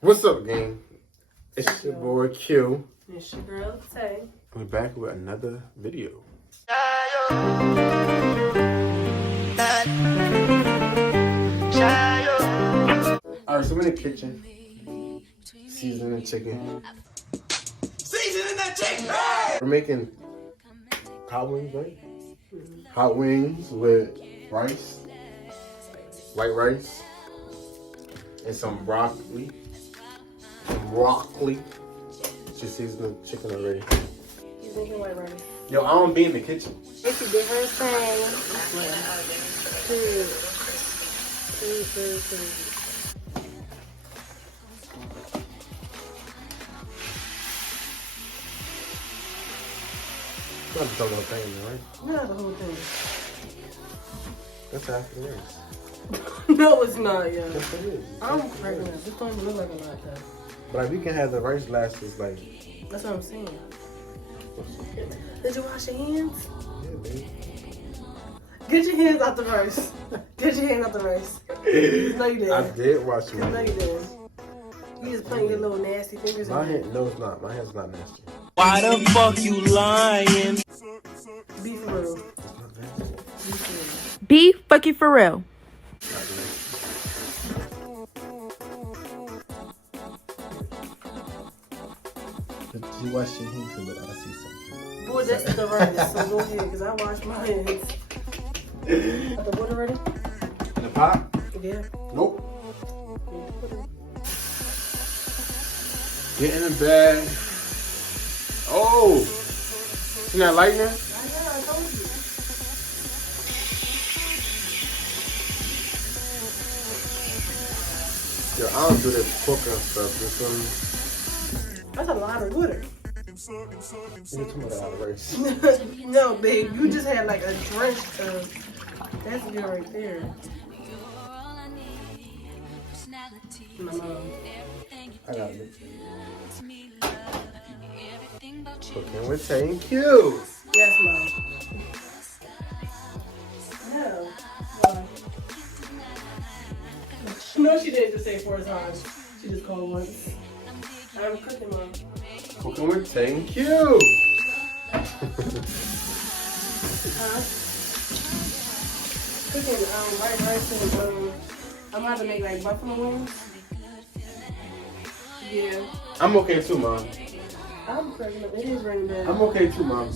What's up, gang? It's your boy Q. It's your girl Tae. We're back with another video. Alright, so we're in the kitchen. Seasoning chicken. Seasoning that chicken! We're making hot wings, right? Hot wings with rice, white rice, and some broccoli. She seasoned the chicken already. You making white rice? Yo, I don't be in the kitchen. If you did her thing. Period. You have to talk about thing, right? Not the whole thing. That's half the rice. No, it's not, yeah. Yes, it is. I'm pregnant. This don't even look like a lot, though. But like, we can have the rice glasses, like. That's what I'm saying. Did you wash your hands? Yeah, baby. Get your hands out the rice. Get your hands out the rice. No, you did. I did wash my No, you hands. did. You just putting your little nasty fingers My in hand, no, it's not. My hand's not nasty. Why the fuck you lying? Be for real. It's not nasty. Be for real. Be fucking for real. It's not nasty. Did you wash your hands? Look, I see something. Boy, that's the rice. So go ahead, because I wash my hands. Got the water ready? In the pot? Yeah. Nope. Get in the bag. Oh! See that lightning? I told you. Yo, I don't do this cooking stuff. You feel me? That's a lot of water. You too much out of rice. No, babe, you just had like a drench of. That's good right there. My mom. I got it. Cooking with Tae&Q. Yes, mom. No. No, she didn't just say 4 times. She just called once. I'm cooking, mom. Cooking with Tae&Q. Huh? Cooking white rice and I'm about to make like buffalo wings. Yeah. I'm okay too, Mom. I'm pregnant. It is raining bad. I'm okay too, Mom.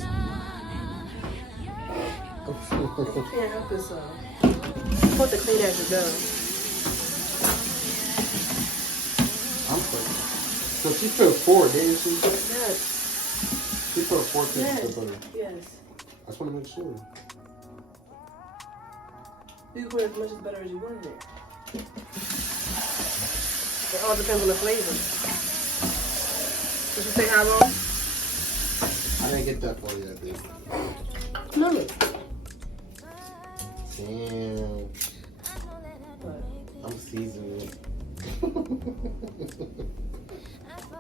You can't help yourself. You're supposed to clean as you go. I'm pregnant. So she put 4, didn't she? Yes. She put 4 pieces Yes. of butter. Yes. I just want to make sure. You can put as much as butter as you want in it. It all depends on the flavor. Did you say how long? I didn't get that for you, I think. No. Damn. What? I'm seasoning it.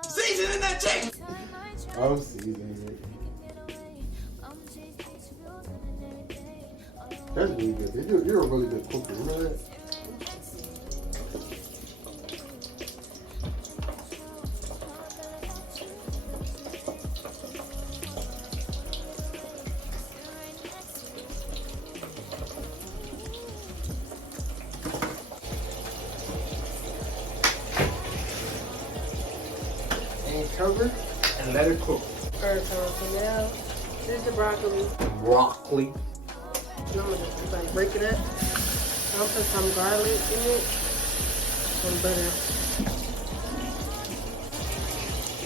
Seasoning that chicken! I'm seasoning it. That's really good. You're a really good cooker. You know that? And cover and let it cook. Alright, so now, here's the broccoli. Broccoli. And I'm gonna just like break it up. I'll put some garlic in it. Some butter.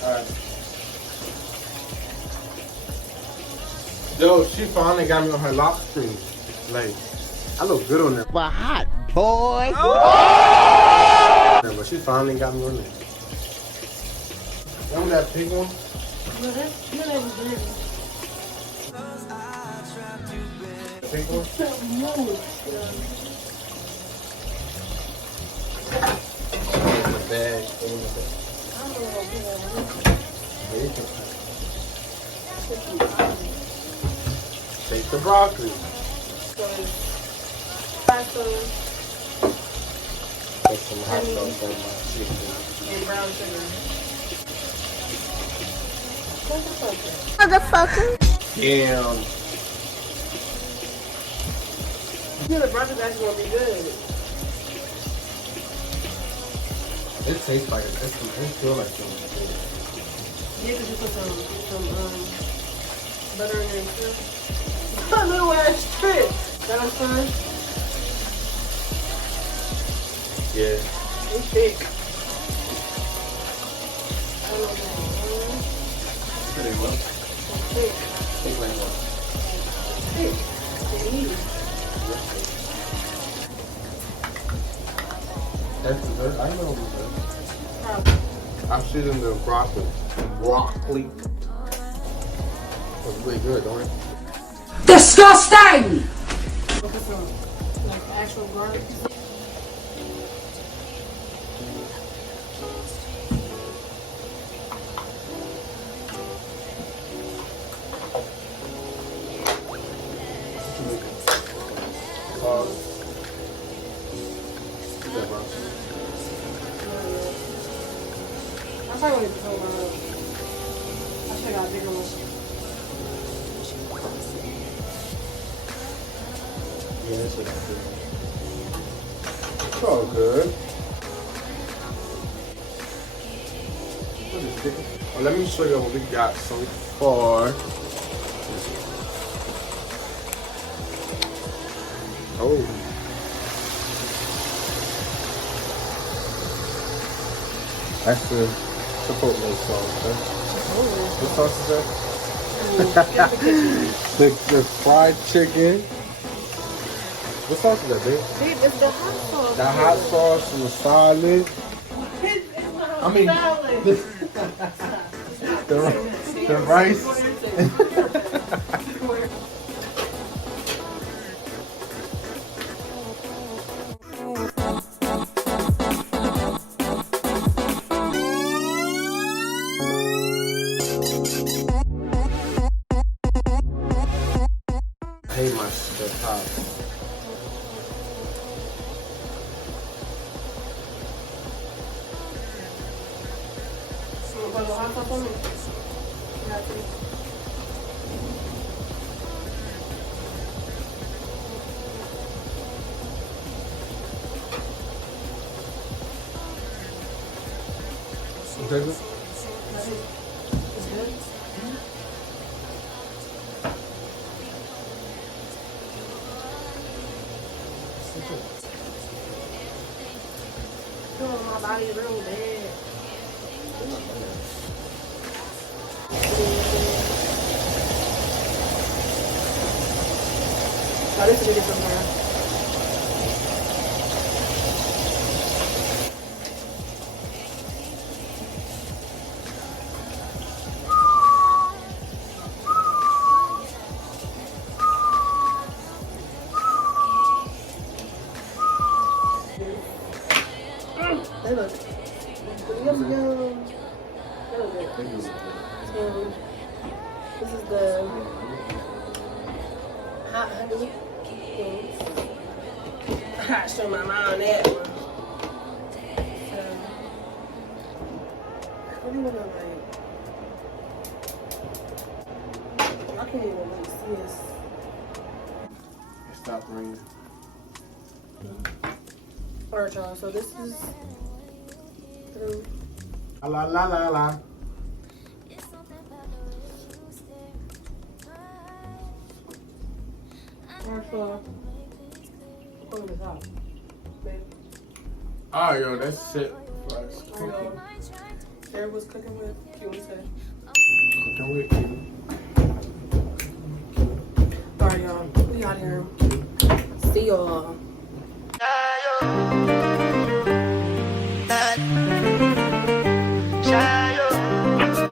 Alright. Yo, she finally got me on her lock screen. Like, I look good on there. But hot, boy. Yeah, but she finally got me on there. Remember that pig one? No, that was good. The pig one? In the bag. In the bag. I don't know what Yeah, you can take the broccoli. Put some hot sauce on my chicken. And brown sugar. Motherfucker. Damn. Yeah, the brown sugar actually gonna be good. It tastes like it. It feels like something. Yeah, because you put some butter in there too. A little ass strip. That was fun. Yeah. It's thick. I don't know what Pretty well. it's thick. Tastes like what? Thick. To eat. That's dessert. I know dessert. Probably. I'm shooting the broccoli. Broccoli. That's really good, don't it? Disgusting! Look at some, like, actual garlic. I probably want to put my I should have got a bigger one. Yeah, that's what I do. It's all good. Well, let me show you what we got so far. Oh. That's the Chipotle sauce, right? What sauce is that? the fried chicken. What sauce is that, babe? Dude, it's the hot sauce. The hot sauce and the salad. I mean, the rice. I hate my shit hot. So, put a little hot sauce on it. Yeah, Okay, good. it's good. Oh, my body real bad. Oh, this is really somewhere. They look yum yum. They look good. So, this is the hot honey things. I show my mom that one. So, what do you want to like? I can't even really see this. Stop raining. Alright, y'all. So this is La la la la. Marshall. Put this out. Oh, yo, that's it. Fries. Sarah was cooking with Q. Said. Cooking with you. Alright, y'all. We out here. See y'all.